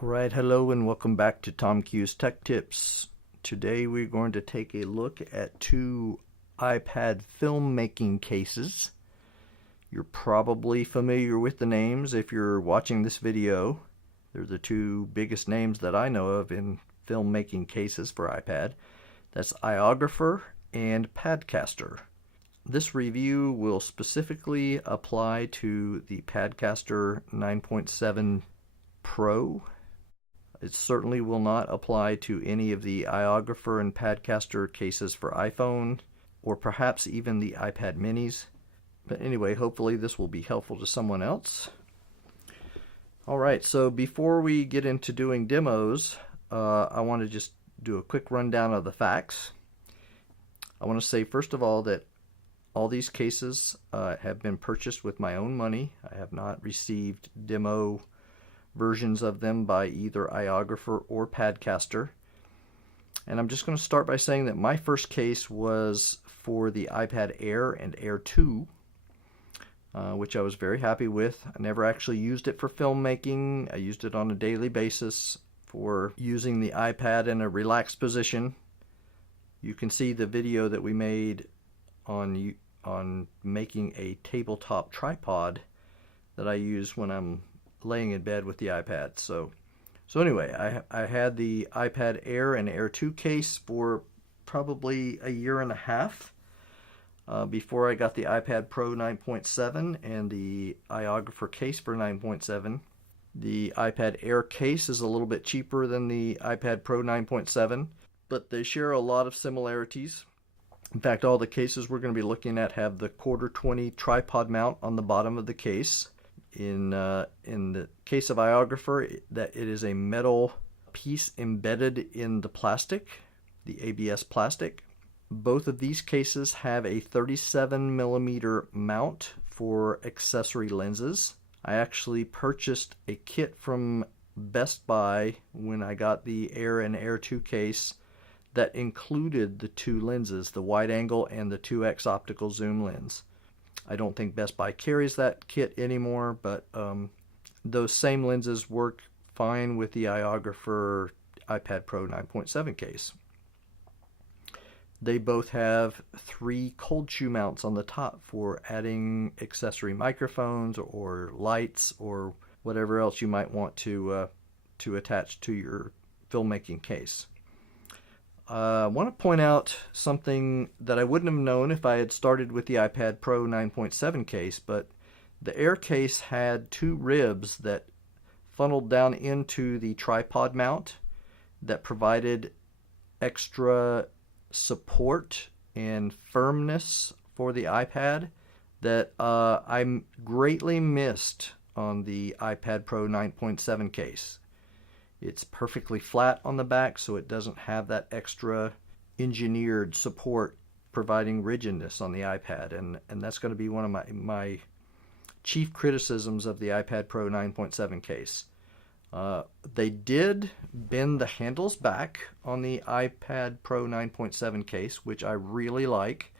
Alright, hello and welcome back to Tom Q's Tech Tips. Today we're going to take a look at two iPad filmmaking cases. You're probably familiar with the names if you're watching this video. They're the two biggest names that I know of in filmmaking cases for iPad. That's iographer and Padcaster. This review will specifically apply to the Padcaster 9.7 Pro. It certainly will not apply to any of the iographer and Padcaster cases for iPhone, or perhaps even the iPad minis. But anyway, hopefully this will be helpful to someone else. Alright, so before we get into doing demos, I want to just do a quick rundown of the facts. I want to say first of all that all these cases have been purchased with my own money. I have not received demo versions of them by either iographer or Padcaster. And I'm just going to start by saying that my first case was for the iPad Air and Air 2, which I was very happy with. I never actually used it for filmmaking. I used it on a daily basis for using the iPad in a relaxed position. You can see the video that we made on making a tabletop tripod that I use when I'm laying in bed with the iPad. So anyway, I had the iPad Air and Air 2 case for probably a year and a half before I got the iPad Pro 9.7 and the iographer case for 9.7. The iPad Air case is a little bit cheaper than the iPad Pro 9.7, but they share a lot of similarities. In fact, all the cases we're going to be looking at have the 1/4-20 tripod mount on the bottom of the case. In the case of iographer, that it is a metal piece embedded in the plastic, the ABS plastic. Both of these cases have a 37mm mount for accessory lenses. I actually purchased a kit from Best Buy when I got the Air and Air 2 case that included the two lenses, the wide angle and the 2x optical zoom lens. I don't think Best Buy carries that kit anymore, but those same lenses work fine with the iographer iPad Pro 9.7 case. They both have 3 cold shoe mounts on the top for adding accessory microphones or lights or whatever else you might want to attach to your filmmaking case. I want to point out something that I wouldn't have known if I had started with the iPad Pro 9.7 case, but the Air case had 2 ribs that funneled down into the tripod mount that provided extra support and firmness for the iPad that I greatly missed on the iPad Pro 9.7 case. It's perfectly flat on the back, so it doesn't have that extra engineered support providing rigidness on the iPad, and that's going to be one of my chief criticisms of the iPad Pro 9.7 case. They did bend the handles back on the iPad Pro 9.7 case, which I really like.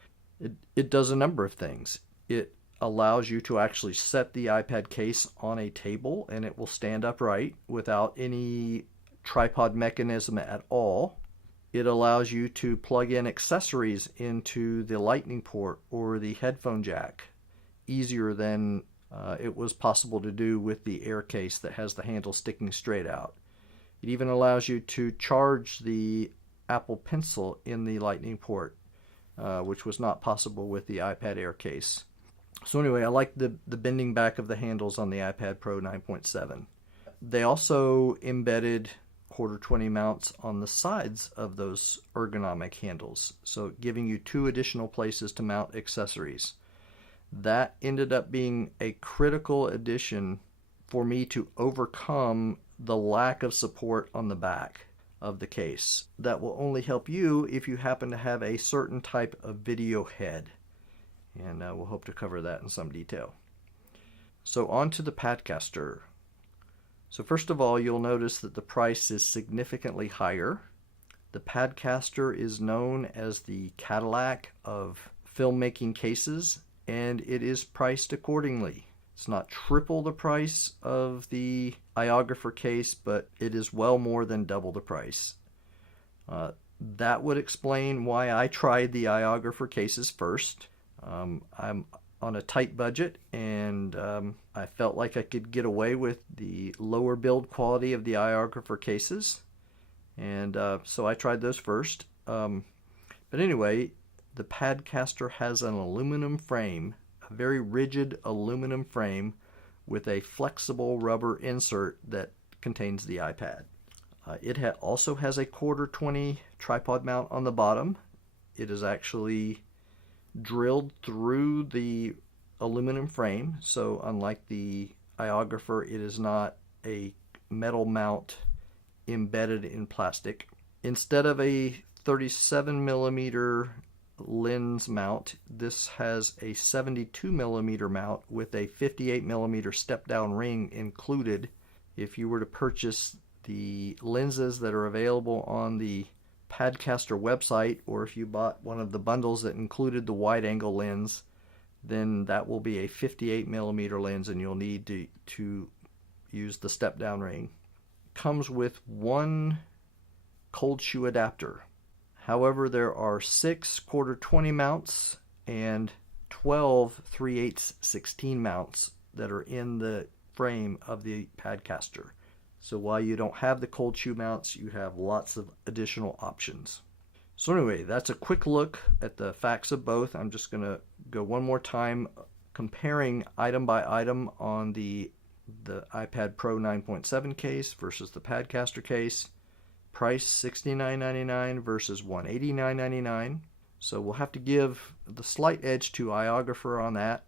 It does a number of things. It allows you to actually set the iPad case on a table and it will stand upright without any tripod mechanism at all. It allows you to plug in accessories into the lightning port or the headphone jack easier than it was possible to do with the Air case that has the handle sticking straight out. It even allows you to charge the Apple Pencil in the lightning port, which was not possible with the iPad Air case. So anyway, I like the bending back of the handles on the iPad Pro 9.7. They also embedded 1/4-20 mounts on the sides of those ergonomic handles, so giving you 2 additional places to mount accessories. That ended up being a critical addition for me to overcome the lack of support on the back of the case. That will only help you if you happen to have a certain type of video head. And we'll hope to cover that in some detail. So on to the Padcaster. So first of all, you'll notice that the price is significantly higher. The Padcaster is known as the Cadillac of filmmaking cases, and it is priced accordingly. It's not triple the price of the iographer case, but it is well more than double the price. That would explain why I tried the iographer cases first. I'm on a tight budget, and I felt like I could get away with the lower build quality of the iographer cases, and so I tried those first. But anyway, the Padcaster has an aluminum frame, a very rigid aluminum frame with a flexible rubber insert that contains the iPad. It also has a 1/4-20 tripod mount on the bottom. It is actually drilled through the aluminum frame, so unlike the iographer, it is not a metal mount embedded in plastic. Instead of a 37mm lens mount, this has a 72mm mount with a 58mm step-down ring included. If you were to purchase the lenses that are available on the Padcaster website, or if you bought one of the bundles that included the wide-angle lens, then that will be a 58mm lens, and you'll need to use the step-down ring. Comes with one cold shoe adapter. However, there are 6 1/4-20 mounts and 12 3/8-16 mounts that are in the frame of the Padcaster. So while you don't have the cold shoe mounts, you have lots of additional options. So anyway, that's a quick look at the facts of both. I'm just going to go one more time comparing item by item on the iPad Pro 9.7 case versus the Padcaster case. Price $69.99 versus $189.99. So we'll have to give the slight edge to iographer on that.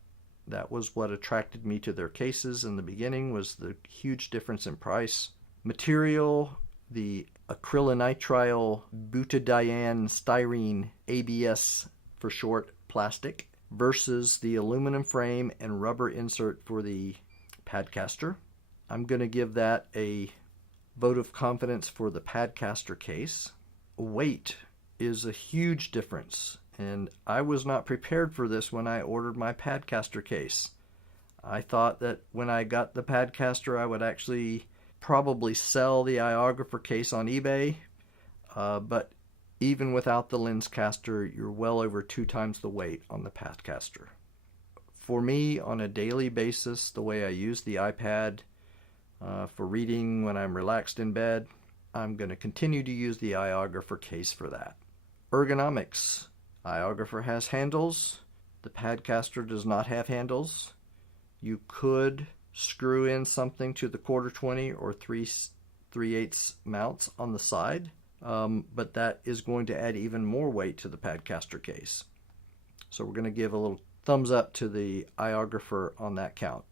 That was what attracted me to their cases in the beginning, was the huge difference in price. Material, the acrylonitrile butadiene styrene, ABS for short, plastic, versus the aluminum frame and rubber insert for the Padcaster. I'm going to give that a vote of confidence for the Padcaster case. Weight is a huge difference, and I was not prepared for this when I ordered my Padcaster case. I thought that when I got the Padcaster, I would actually probably sell the iographer case on eBay, but even without the lens caster, you're well over 2 times the weight on the Padcaster. For me, on a daily basis, the way I use the iPad for reading when I'm relaxed in bed, I'm going to continue to use the iographer case for that. Ergonomics. Iographer has handles. The Padcaster does not have handles. You could screw in something to the 1/4-20 or 3/8 mounts on the side, but that is going to add even more weight to the Padcaster case. So we're going to give a little thumbs up to the iographer on that count.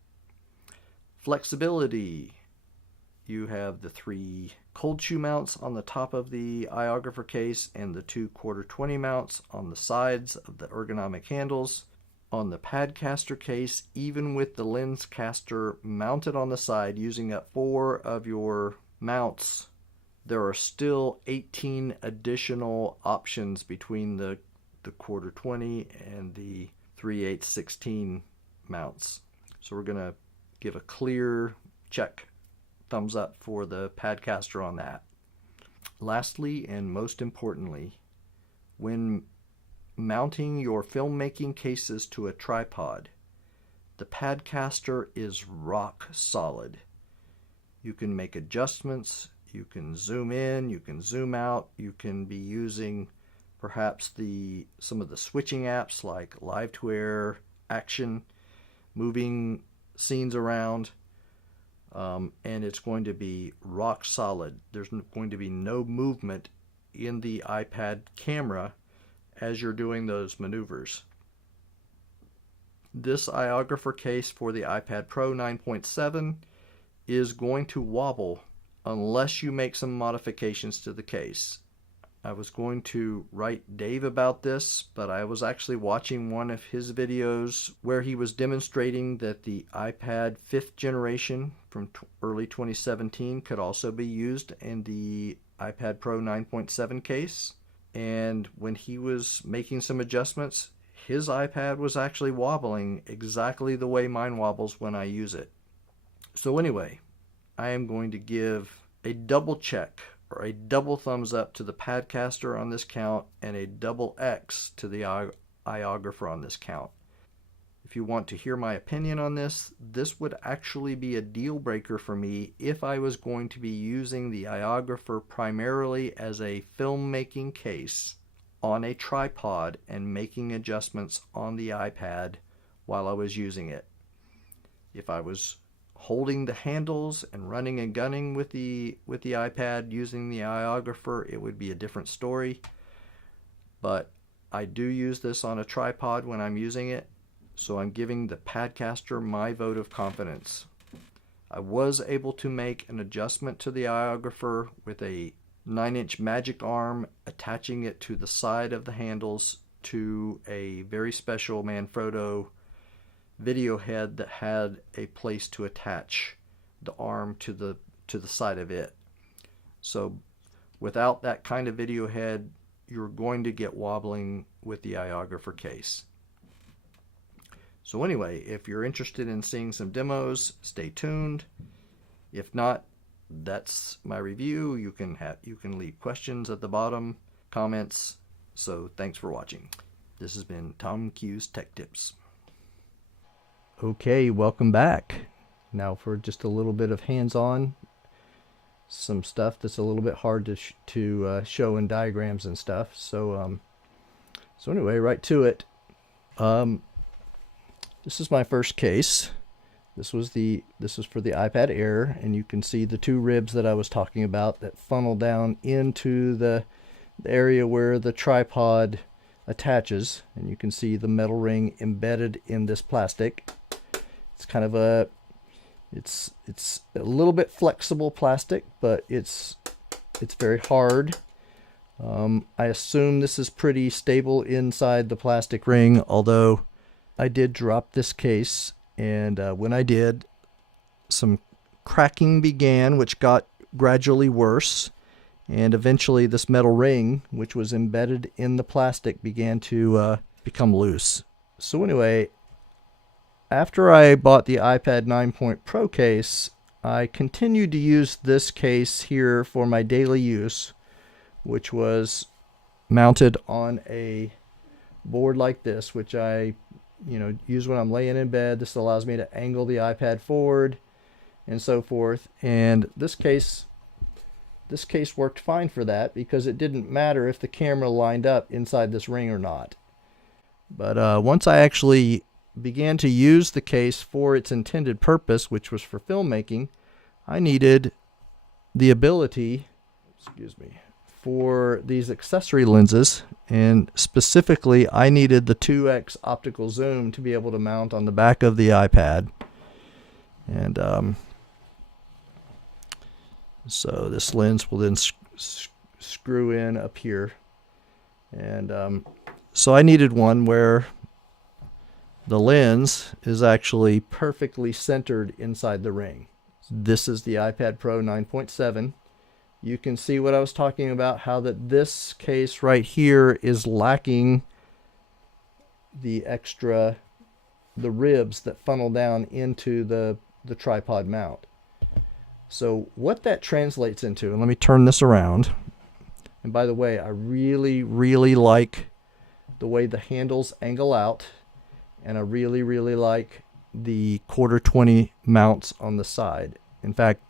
Flexibility. You have the 3 cold shoe mounts on the top of the iographer case and the 2 1/4-20 mounts on the sides of the ergonomic handles. On the Padcaster case, even with the lens caster mounted on the side, using up 4 of your mounts, there are still 18 additional options between the 1/4-20 and the 3/8-16 mounts. So we're going to give a clear check, thumbs up for the Padcaster on that. Lastly, and most importantly, when mounting your filmmaking cases to a tripod, the Padcaster is rock solid. You can make adjustments, you can zoom in, you can zoom out, you can be using perhaps some of the switching apps like Live to Air, Action, moving scenes around, and it's going to be rock solid. There's going to be no movement in the iPad camera as you're doing those maneuvers. This iographer case for the iPad Pro 9.7 is going to wobble unless you make some modifications to the case. I was going to write Dave about this, but I was actually watching one of his videos where he was demonstrating that the iPad 5th generation from early 2017 could also be used in the iPad Pro 9.7 case. And when he was making some adjustments, his iPad was actually wobbling exactly the way mine wobbles when I use it. So anyway, I am going to give a double check or a double thumbs up to the Padcaster on this count and a double X to the iographer on this count. If you want to hear my opinion on this, this would actually be a deal breaker for me if I was going to be using the iographer primarily as a filmmaking case on a tripod and making adjustments on the iPad while I was using it. If I was holding the handles and running and gunning with the iPad using the iographer, it would be a different story. But I do use this on a tripod when I'm using it, so I'm giving the Padcaster my vote of confidence. I was able to make an adjustment to the iographer with a 9-inch magic arm, attaching it to the side of the handles to a very special Manfrotto video head that had a place to attach the arm to the side of it. So without that kind of video head, you're going to get wobbling with the iographer case. So anyway, if you're interested in seeing some demos, stay tuned. If not, that's my review. You can leave questions at the bottom, comments. So thanks for watching. This has been Tom Q's Tech Tips. Okay, welcome back. Now for just a little bit of hands-on, some stuff that's a little bit hard to show in diagrams and stuff. So anyway, right to it. This is my first case. This is for the iPad Air, and you can see the two ribs that I was talking about that funnel down into the area where the tripod attaches, and you can see the metal ring embedded in this plastic. It's kind of it's a little bit flexible plastic, but it's very hard. I assume this is pretty stable inside the plastic ring, although I did drop this case, and when I did, some cracking began, which got gradually worse, and eventually this metal ring, which was embedded in the plastic, began to become loose. So anyway, after I bought the iPad 9 Pro case, I continued to use this case here for my daily use, which was mounted on a board like this, which I use when I'm laying in bed. This allows me to angle the iPad forward and so forth. And this case worked fine for that because it didn't matter if the camera lined up inside this ring or not. But once I actually began to use the case for its intended purpose, which was for filmmaking, I needed the ability, for these accessory lenses, and specifically I needed the 2x optical zoom to be able to mount on the back of the iPad. And so this lens will then screw in up here, and so I needed one where the lens is actually perfectly centered inside the ring. This is the iPad Pro 9.7. You can see what I was talking about, how that this case right here is lacking the ribs that funnel down into the tripod mount. So what that translates into, and let me turn this around. And by the way, I really, really like the way the handles angle out, and I really, really like the 1/4-20 mounts on the side. In fact,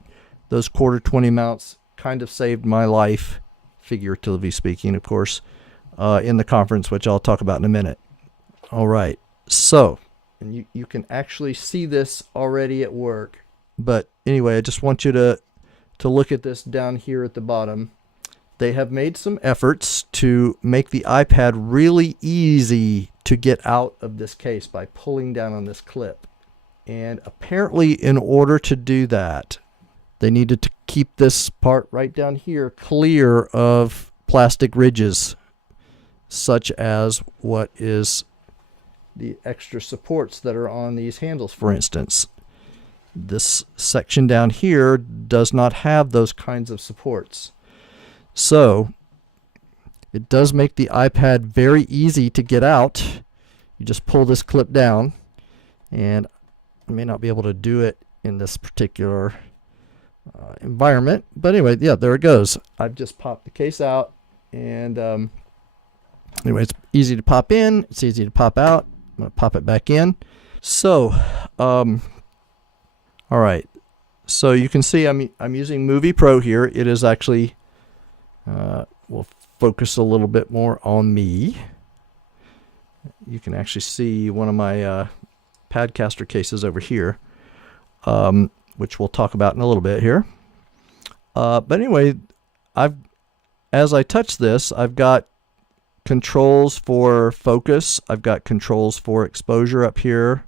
those 1/4-20 mounts kind of saved my life, figuratively speaking, of course, in the conference, which I'll talk about in a minute. All right, so, and you can actually see this already at work. But anyway, I just want you to look at this down here at the bottom. They have made some efforts to make the iPad really easy to get out of this case by pulling down on this clip. And apparently in order to do that, they needed to keep this part right down here clear of plastic ridges, such as what is the extra supports that are on these handles, for instance. This section down here does not have those kinds of supports. So it does make the iPad very easy to get out You just pull this clip down, and I may not be able to do it in this particular environment, but anyway, yeah, there it goes. I've just popped the case out, and anyway, it's easy to pop in, it's easy to pop out. I'm going to pop it back in. So, all right. So you can see I'm using Movie Pro here. It is actually, we'll focus a little bit more on me. You can actually see one of my Padcaster cases over here, which we'll talk about in a little bit here. But anyway, as I touch this, I've got controls for focus. I've got controls for exposure up here.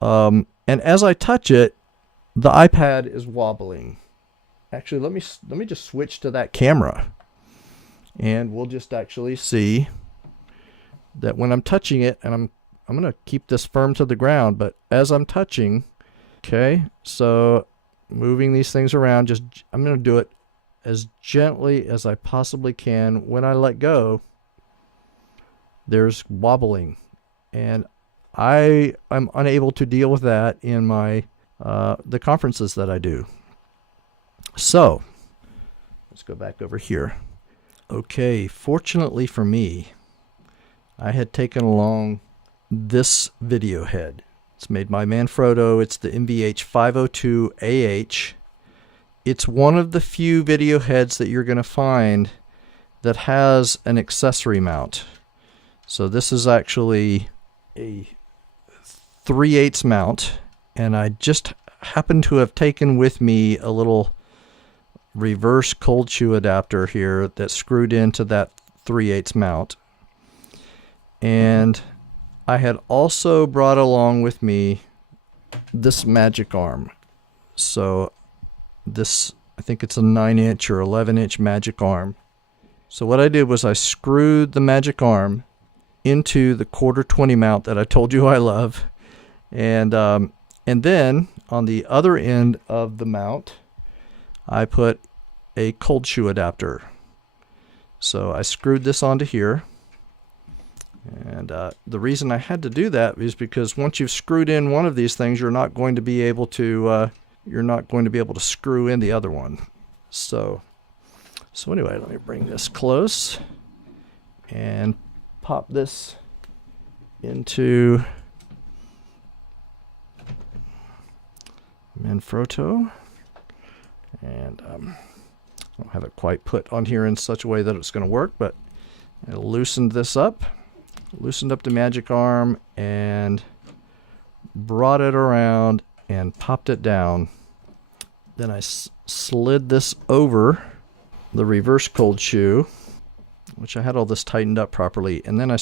And as I touch it, the iPad is wobbling. Actually, let me just switch to that camera, and we'll just actually see that when I'm touching it, and I'm going to keep this firm to the ground, but as I'm touching, okay, so moving these things around, I'm going to do it as gently as I possibly can. When I let go, there's wobbling, and I'm unable to deal with that in my the conferences that I do. So let's go back over here. Okay, fortunately for me, I had taken along this video head. It's made by Manfrotto. It's the MVH502AH. It's one of the few video heads that you're going to find that has an accessory mount. So this is actually a 3/8 mount, and I just happen to have taken with me a little reverse cold shoe adapter here that's screwed into that 3/8 mount. And I had also brought along with me this magic arm. So this, I think it's a 9-inch or 11-inch magic arm. So what I did was I screwed the magic arm into the 1/4-20 mount that I told you I love. And then on the other end of the mount, I put a cold shoe adapter. So I screwed this onto here. And the reason I had to do that is because once you've screwed in one of these things, you're not going to be able to screw in the other one. So anyway, let me bring this close and pop this into Manfrotto, and I don't have it quite put on here in such a way that it's going to work, but I loosened this up. Loosened up the magic arm and brought it around and popped it down. Then I slid this over the reverse cold shoe, which I had all this tightened up properly, and then I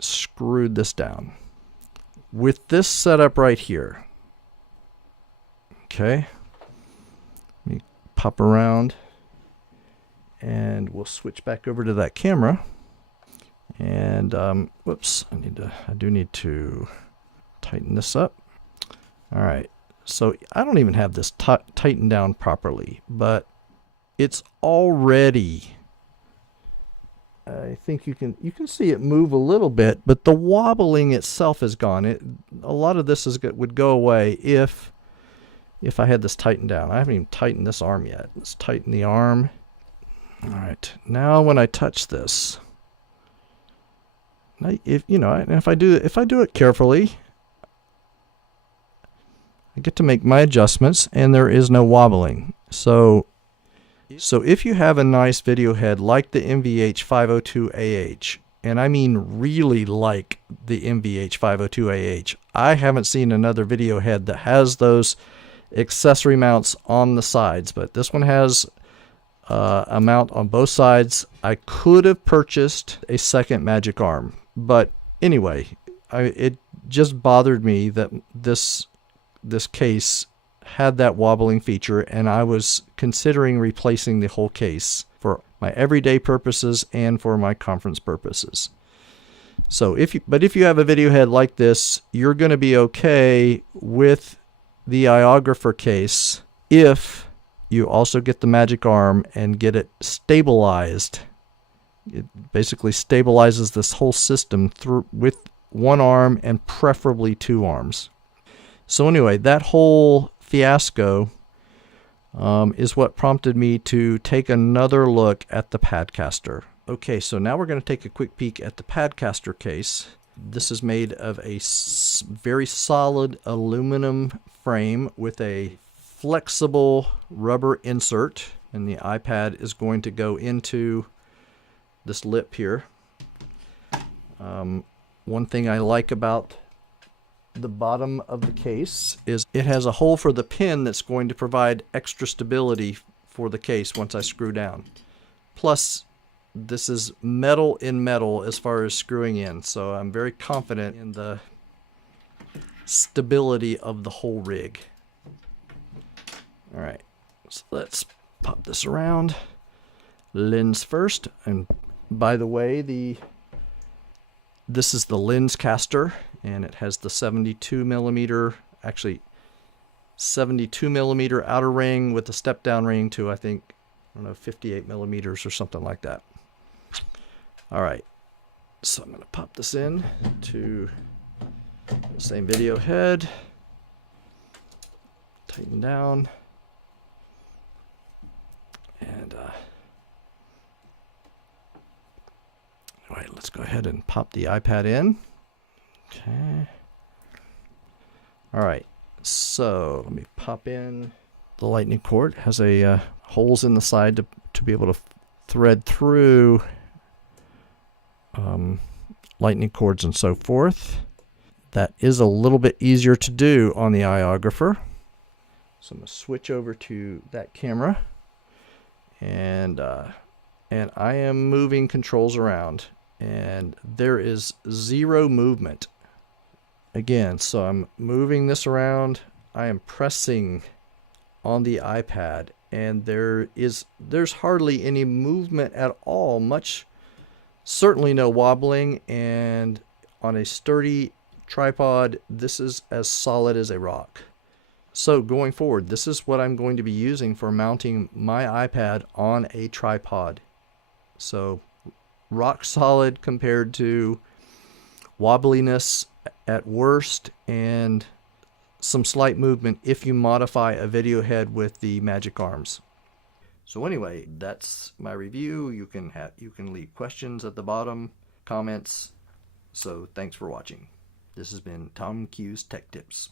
screwed this down. With this setup right here, okay, let me pop around and we'll switch back over to that camera. And whoops, I do need to tighten this up. All right, so I don't even have this tightened down properly, but it's already, I think you can see it move a little bit, but the wobbling itself is gone. A lot of this would go away if I had this tightened down. I haven't even tightened this arm yet. Let's tighten the arm. All right, now when I touch this, if I do it carefully, I get to make my adjustments, and there is no wobbling. So if you have a nice video head like the MVH502AH, and I mean really like the MVH502AH, I haven't seen another video head that has those accessory mounts on the sides, but this one has a mount on both sides. I could have purchased a second magic arm, but anyway, it just bothered me that this case had that wobbling feature, and I was considering replacing the whole case for my everyday purposes and for my conference purposes. So if you have a video head like this, you're going to be okay with the iographer case if you also get the magic arm and get it stabilized It basically stabilizes this whole system with one arm and preferably two arms. So anyway, that whole fiasco is what prompted me to take another look at the Padcaster. Okay, so now we're going to take a quick peek at the Padcaster case. This is made of a very solid aluminum frame with a flexible rubber insert, and the iPad is going to go into this lip here. One thing I like about the bottom of the case is it has a hole for the pin that's going to provide extra stability for the case once I screw down. Plus, this is metal in metal as far as screwing in, so I'm very confident in the stability of the whole rig. Alright, so let's pop this around. Lens first, and by the way, this is the lens caster, and it has the 72 millimeter outer ring with a step down ring to, I don't know, 58 millimeters or something like that. All right, so I'm going to pop this in to the same video head, tighten down, and all right, let's go ahead and pop the iPad in. Okay. All right, so let me pop in the lightning cord. It has a holes in the side to be able to thread through lightning cords and so forth. That is a little bit easier to do on the iographer. So I'm going to switch over to that camera, and I am moving controls around, and there is zero movement. Again, so I'm moving this around. I am pressing on the iPad, and there's hardly any movement at all. Certainly no wobbling, and on a sturdy tripod, this is as solid as a rock. So going forward, this is what I'm going to be using for mounting my iPad on a tripod. So rock solid compared to wobbliness at worst, and some slight movement if you modify a video head with the magic arms. So anyway, that's my review. You can leave questions at the bottom, comments. So thanks for watching. This has been Tom Q's Tech Tips.